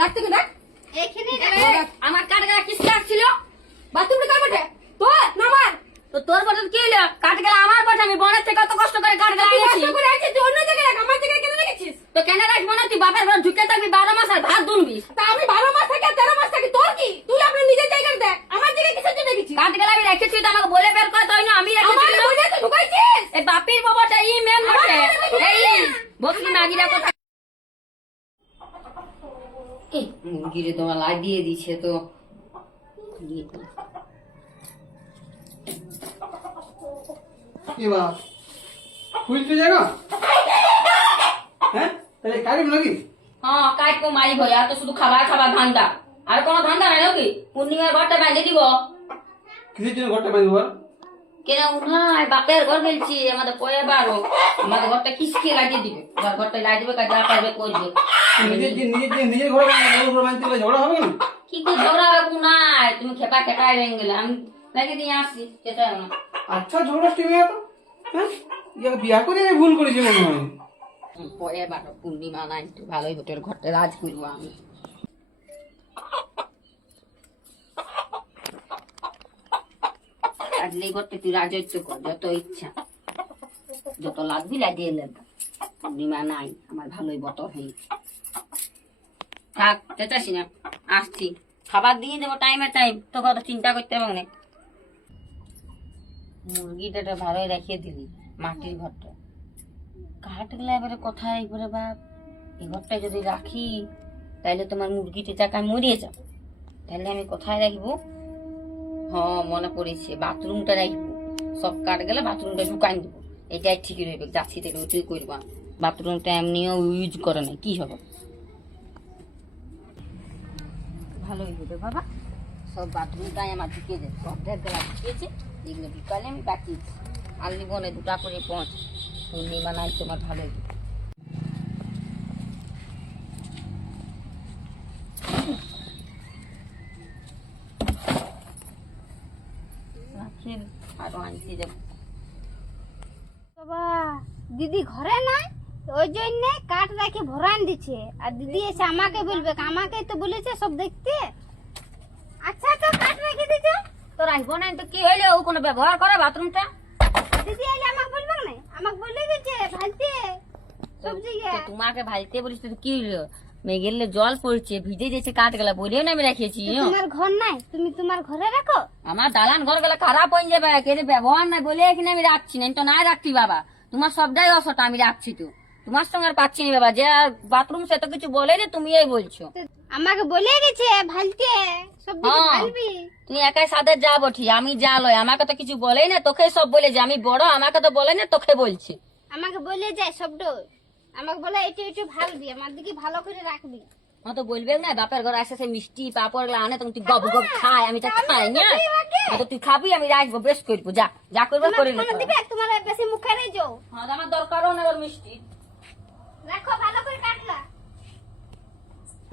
রাখতে কি দেখ আমার কাঠগেলা কিস লাগছিল বাথরুমে কার বটে তোর না আমার তো তোর বটন কি হলো? কাঠগেলা আমার বটে, আমি বনের থেকে কত কষ্ট করে কাঠগেলা এনেছি। কষ্ট করে আনছিস তুই অন্য জায়গায় রাখ, আমার জায়গায় কেন রেখেছিস? তো কেন রাখবো না? তুই বাপের ঘরে ঢুকে থাকবি 12 মাস আর ভাত দুনবি। তা আমি 12 মাস থাকি আর 13 মাস থাকি, তোর কি? তুই আপনার নিজের জায়গায় দেখ, আমার জায়গায় কিসের জন্য রেখেছিস? কাঠগেলা আমি রেখেছি তো আমাকে বলে বের করে তাই না আমি আমার রেখেছি। বলে তো ঢুকাইছিস। এই বাপির বাবাটা ই মেম বটে, এই বকরি মাগিরা কথা এই মুরগিরে তোমার লাই দিয়ে দিছে তো কি বা খুলতে জায়গা হ্যাঁ তাহলে কারিম নাকি হ্যাঁ কাটকো মারি ভয়া তো শুধু খাবার খাবার ধান্দা আর কোনো ধান্দা নাই নাকি? পূর্ণিমার ঘরটা বাঁধে দিব কিসের জন্য ঘরটা বাঁধবো আর কেন উনাই বাপের ঘর গেলছি আমাদের পয়ে বারো আমাদের ঘরটা কিসকে লাগিয়ে দিবে ঘরটা লাগিয়ে দিবে কাজ পারবে করবে নিজের ঘরে বাঁধতে গেলে ঝগড়া হবে না কি করে ঝগড়া হবে কোনায় তুমি খেপা খেপায় ভেঙে গেলে আমি লাগিয়ে দিয়ে আসছি সেটা না আচ্ছা ঝগড়া টিমে এত হ্যাঁ ইয়াকে বিয়া করে আমি ভুল করেছি মনে হয় পয়ে বারো পূর্ণিমা নাই একটু ভালোই হোটেল ঘরটা রাজ করবো আমি আজলে ঘরটা তুই রাজত্ব কর যত ইচ্ছা যত লাগবি লাগিয়ে এলেন পূর্ণিমা নাই আমার ভালোই বতর হয়েছে থাক চেতাসি না আসছি খাবার দিয়ে দেবো টাইমে টাইম তোকে অত চিন্তা করতে হবে না মুরগিটা ভালোই রেখে দিলি মাটির ঘরটা কাঠগুলো এবারে কোথায় এবারে বাপ এই ঘরটা যদি রাখি তাহলে তোমার মুরগিটা চাকায় মরিয়ে যাও তাহলে আমি কোথায় রাখবো হ্যাঁ মনে পড়েছে বাথরুমটা রাখবো সব কাঠ গেলে বাথরুমটা ঢুকাই দেবো এটাই ঠিকই রইবে যাচ্ছি থেকে তুই করবা বাথরুমটা এমনিও ইউজ করে না কি হবে ভালোই হবে বাবা সব বাথরুমটাই আমার ঢুকে যায় অর্ধেক গেলা ঢুকিয়েছে এগুলো ঢুকালে আমি বাকি আর নিবনে 2টা করে পৌঁছ পূর্ণিমা নাই তোমার ভালোই আরো আনছি দেবো বাবা দিদি ঘরে নাই ওই জন্য কাঠ রেখে ভরান দিচ্ছে আর দিদি এসে আমাকে বলবে আমাকে তো বলেছে সব দেখতে আচ্ছা তো কাঠ রেখে দিছে তো রাখবো না তো কি হইলে ও কোনো ব্যবহার করে বাথরুমটা দিদি এলে আমাকে বলবে না আমাকে বলে দিচ্ছে ভালতে সব জায়গায় তোমাকে ভাইতে বলিস তো কি হইলো মেঘেলে জল পড়ছে ভিজে যাচ্ছে কাঠ গেলা বলেও না আমি রেখেছি তোমার ঘর নাই তুমি তোমার ঘরে রাখো আমার দালান ঘর গেলে খারাপ হয়ে যাবে কেটে ব্যবহার নাই বলে এখানে আমি রাখছি না তো নাই রাখছি বাবা তোমার সবটাই অসটা আমি রাখছি তো তোমার সঙ্গে আর পাচ্ছি না বাবা যে বাথরুম সে তো কিছু বলে না তুমি এই বলছো আমাকে বলে গেছে ভালতে সব দিকে হ্যাঁ। ভালবি তুই একাই সাথে যা বঠি আমি যা লয় আমাকে তো কিছু বলেই না তোকে সব বলে যে আমি বড় আমাকে তো বলে না তোকে বলছি আমাকে বলে যায় সবটা আমাকে বলে একটু একটু ভালবি আমার দিকে ভালো করে রাখবি আমার তো বলবে না বাপের ঘর আসে সে মিষ্টি পাপড় গুলো আনে তখন তুই গপ গপ খাই আমি তা খাই না তো তুই খাবি আমি রাখবো বেশ করবো যা যা করবো করে নে তোমার দিবে তোমার বেশি মুখে নেই যাও আমার দরকারও না ওর মিষ্টি রাখো ভালো করে কাটলা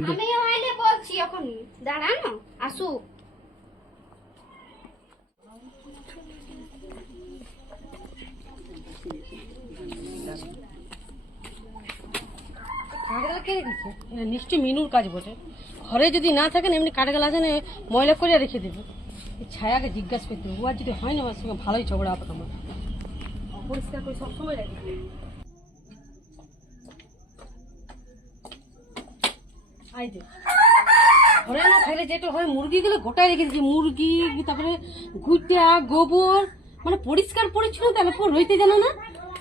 আমিও আইলে বলছি এখন দাঁড়ানো আসুক কাঠগেলা কে রেখেছে? নিশ্চয়ই মিনুর কাজ বটে। ঘরে যদি না থাকেন এমনি কাঠগেলা আছে না ময়লা করে রেখে দেবে। এই ছায়াকে জিজ্ঞাসা করতে হবে, ও আর যদি হয় না আমার সঙ্গে ভালোই ঝগড়া হবে আমার। অপরিষ্কার করে সবসময় রাখি। আই দে। ঘরে না থাকলে যেটা হয় মুরগিগুলো গোটায় রেখে দিচ্ছি মুরগি তারপরে গুটা গোবর মানে পরিষ্কার পরিচ্ছন্নতা না পুরো রইতে জানো না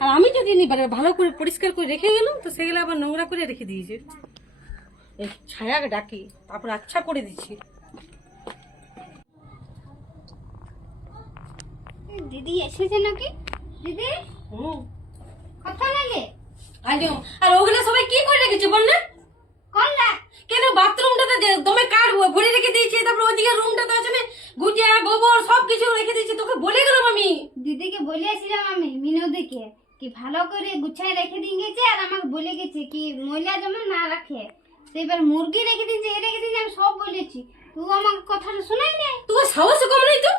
আর আমি যদি ভালো করে পরিষ্কার করে রেখে গেলাম তো সেগুলো আবার নোংরা করে রেখে দিয়েছে এই ছায়াকে ডাকি তারপর আচ্ছা করে দিচ্ছি দিদি এসেছে নাকি দিদি কথা লাগে আজও আর ওগুলো সবাই কি করে রেখেছে বল না কোনটা কেন বাথরুমটাতে দমে কাঠ ভরে রেখে দিয়েছে তারপর ওইদিকে রুমটাতে আছে না গুটিয়া গোবর সবকিছু রেখে দিয়েছে তোকে বলে গেলাম আমি দিদিকে বলেছিলাম আমি মিনুদিকে কি ভালো করে গুছায় রেখে দিয়ে গেছে আর আমাকে বলে গেছে কি ময়লা জমা না রাখে তো এবার মুরগি রেখে দিয়েছে এ রেখে দিয়েছে আমি সব বলেছি তুই আমাকে কথাটা শোনাই নাই তোর সাহস কম নেই তো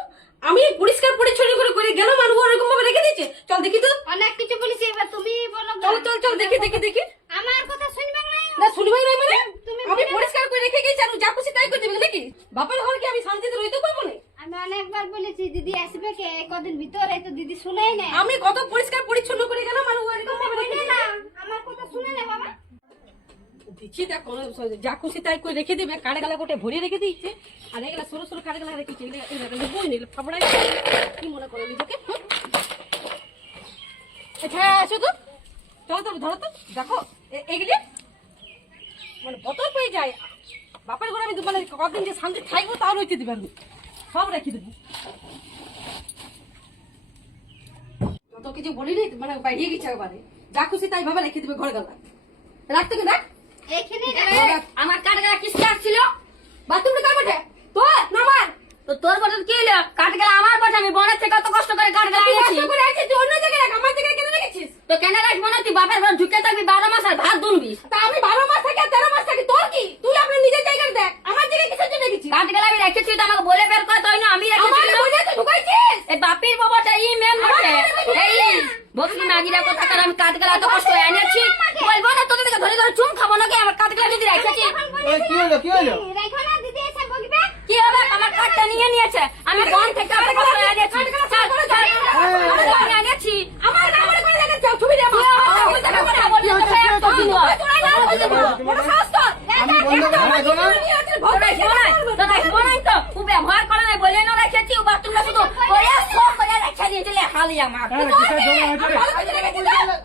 আমি পরিষ্কার পরিচ্ছন্ন করে গেলাম আর ও এরকম ভাবে রেখে দিয়েছে চল দেখি তো অনেক কিছু বলেছি এবার তুমি বলো চল চল চল দেখি দেখি দেখি আমার কথা শুনবে না না শুনবেই না মানে তুমি আমি পরিষ্কার করে রেখে গেছি আর ও যা খুশি তাই করে দিবে নাকি বাপের ঘর কি আমি শান্তিতে রইতে পারবো না আমি অনেকবার বলেছি দিদি আসবে কে কদিন ভিতরে তো দিদি শুনেই না আমি কত পরিষ্কার পরিচ্ছন্ন করে গেলাম আর ও এরকম ভাবে রেখে শুনে দিল। না আমার কথা শুনে না বাবা দিচ্ছি দেখ যা খুশি তাই করে রেখে দেবে কাড়ে গালা কোটে ভরিয়ে রেখে দিচ্ছে আর এগুলা সরু সরু কাড়ে গালা রেখেছে এগুলা বই নিল ফাপড়াই কি মনে করে নিজেকে আচ্ছা আসো তো চলো তো ধরো তো দেখো এগুলি মানে বোতল পেয়ে যায় বাপের ঘরে আমি মানে কদিন যে শান্তি থাকবো তাও রইতে দিবে আমি সব রেখে দেবো যত কিছু বলিনি মানে বাইরে গেছে একবারে যা খুশি তাই ভাবে রেখে দিবে ঘরে গেলা রাখতে কে দেখ এখানে আমার কাঠগেলা কিসে আসছিল বাথরুমে কার বটে তো না আমার তো তোর বটন কি হলো কাঠগেলা আমার বটে আমি বনের থেকে কত কষ্ট করে কাঠগেলা এনেছি কষ্ট করে আছিস তুই অন্য জায়গায় রাখ আমার জায়গায় কেন রেখেছিস তো কেন রাখবো না তুই বাপের ঘর ঢুকে থাকবি 12 মাস আর ভাত দুনবি তা আমি 12 মাস থাকি আর 13 মাস থাকি তোর কি তুই আপনার নিজের জায়গায় দেখ আমার জায়গায় কিসের জন্য রেখেছিস কাঠগেলা আমি রেখেছি তো আমাকে বলে বের করে তাই না আমি আমার রেখেছি বলে তুই ঢুকাইছিস এই বাপির বাবাটা ই মেন বটে এই বসলি মাগিরা কথা কার আমি কাঠগেলা এত কষ্ট করে এনেছি বলবো না তোদের থেকে ধরে ধরে চুম খাবো নাকি আমার কাঠগেলা যদি রেখেছি এই কি হলো কি হলো রাখো না দিদি এসে বলবে কি হবে আমার কাঠটা নিয়ে নিয়েছে আমি বন থেকে এত কষ্ট করে এনেছি এনেছি আমার নাম্বারে করে দেখেছ ছবি দে আমার বড় সাহস তো আমি বন্ধ করে রাখো না ব্যবহার করে নাই বলে না রেখেছি বাথরুমটা শুধু রেখে দিয়েছিলে খালি আমার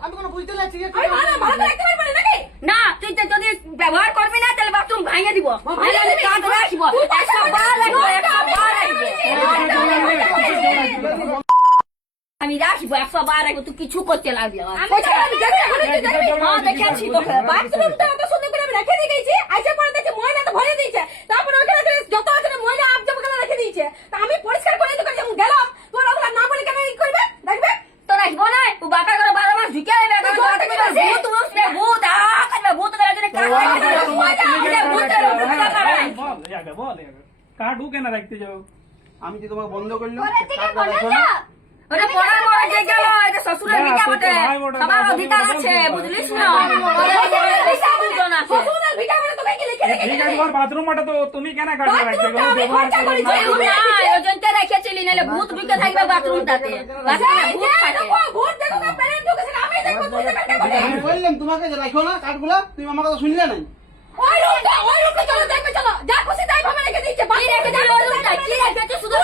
আমি কোনো বুঝতে লাগছি কি আমি ভালো ভালো রাখতে পারবো না নাকি না তুই তো যদি ব্যবহার করবি না তাহলে বাথরুম ভাঙিয়ে দিব ভাঙিয়ে দিবি? কাঠ রাখবো 100 বার রাখবো 100 বার রাখবো আমি রাখবো 100 বার রাখবো তুই কিছু করতে লাগবি আমার আমি জানি হ্যাঁ দেখেছি তোকে বাথরুমটা এত সুন্দর করে আমি রেখে দিয়ে গেছি আইসা পরে দেখি ময়লা তো ভরে দিয়েছে তারপরে ওখানে যত আছে ময়লা আবজাব করে রেখে দিয়েছে তা আমি পরিষ্কার করে দিতে যখন গেলাম তোর ওগুলা না বলে কেন ই করবে দেখবে তো রাখবো না ও বাপা করে 12 মাস ঢুকে যাবে ভূত উঠবে ভূত করবে ভূত করে যদি কাঠ ঢুকে না রাখতে যাও আমি যে তোমাকে বন্ধ করলাম পরে থেকে কাঠটা বলে রাখো যা না। ওটা পড়ার বড় যে গেল এটা শ্বশুরের না, বিটা তো বটে ভাই বটে, সবার তো অধিকার তুমি আছে বলো। বুঝলিস না বুঝন আছে শ্বশুরের ভিটা করে তোকে কি লিখে রেখে ঠিক আছে তোমার বাথরুমটা তো তুমি কেন কাঠ রাখতে বাথরুমটা আমি খরচা করি, যে রুমে ওজনটা রেখেছিলি নাহলে ভূত ঢুকে থাকবে বাথরুমটাতে বাথরুমে ভূত থাকে ভোট দেখো না প্যারেন্ট ঢুকেছে আমি দেখো তুই দেখো আমি বললাম তোমাকে যে রাখো না কাঠগুলা তুমি আমার কথা শুনলে না ওই রুমটা চলো দেখবে চলো যা খুশি তাই ভাবে রেখে দিয়েছে কি রেখে দিল ওজনটা কি রেখেছে শুধু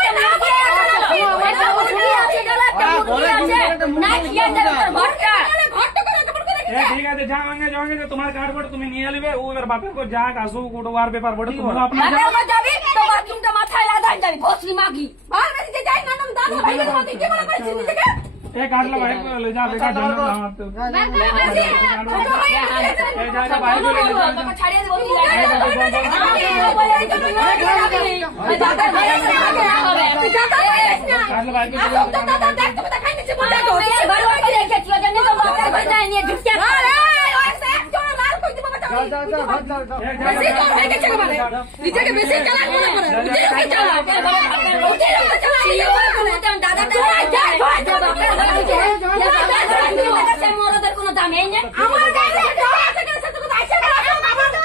একটা মুরগি আছে একটা মুরগি আছে না খেয়ে যাবে তোর ঘরটা ঘরটা করে কেমন করে রেখে ঠিক আছে যা মাঙ্গে যাওয়াঙ্গে তোমার কাঠ বড় তুমি নিয়ে নেবে ও এবার বাপের কো যাক আসুক ওটা আর ব্যাপার বড় তুমি আপনার বাপের ঘর যাবি তো বাথরুমটা মাথায় লাগাই যাবি ভস্রী মাগি আর বেশি যে যাই নাম দাদু ভাইয়ের মতো কি মনে করেছিস নিজেকে এ কাঠ লাগাই ले जा বেকার জন্য আমার তো এই যা যা ভাই বলে তোকে ছাড়িয়ে দেবো কি লাগে বাপের ঘরে হবে তুই যাতা পারিস না কাঠ লাগাই আসুক তো দাদা দেখ তুমি দেখাই নিছি মজা তো মেয়ের বাড়ি বাড়ি রেখেছি ওই জন্য তো বাপের ঘরে নিয়ে ঢুকে আরে ওই সে একজন লাল কই দিব বাবা যা যা ঘর যা যা বেশি তো হয়ে গেছে মানে নিজেকে বেশি চালাক মনে করে বুঝে রাখি চালাক বুঝে রাখি চালাক দাদাটা মরদের কোনো দাম এই না আমার গায়ে জ্বর আছে কেন সেটা তো আইছে না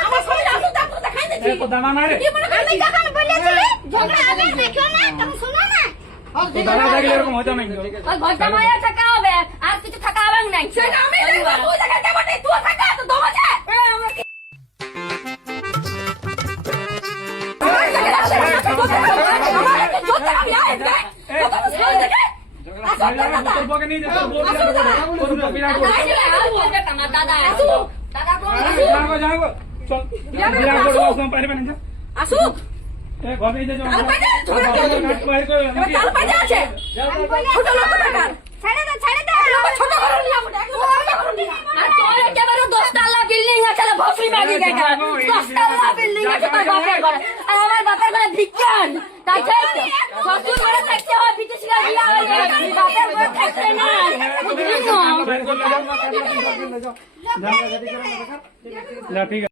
আমার শরীর আসুক দাও তো দেখাই দিছি এ তো দানা না রে কি মনে আমি যখন বলেছিলি ঝগড়া হবে রাখো না তখন শোনো না তো দানা থাকলে এরকম হতো না কিন্তু ওই ঘরটা মায়া থাকা হবে আর কিছু থাকা হবে না সেটা আমি দেখব তুই দেখা যাবে না তুই থাকা তো দম আছে তোর বকে নিয়ে যেতে বল তোর বকে বিরাট আমার দাদা দাদা যাও যাও চল বিরাট বড় ওসম পারবে না যা আসুক এ ঘরে যা যাও তাল পাইছে ছোট কাট বাইরে কই তাল পাইছে আছে ছোট লোক টাকার ছেড়ে দে ছোট ঘর নিয়ে আমরা একদম ছোট ঘর নিয়ে আর তোর একেবারে 10 তলা বিল্ডিং আছে ভস্রী মাগি গেটা 10 তলা বিল্ডিং আছে তোর বাপের ঘরে আর আমার বাপের ঘরে ভিক্ষান তাই শ্বশুর ঘরে থাকতে হয় বিদেশিরা বিয়া হয়ে বাপের ঘরে থাকতে না বুঝলি না যা ঠিক আছে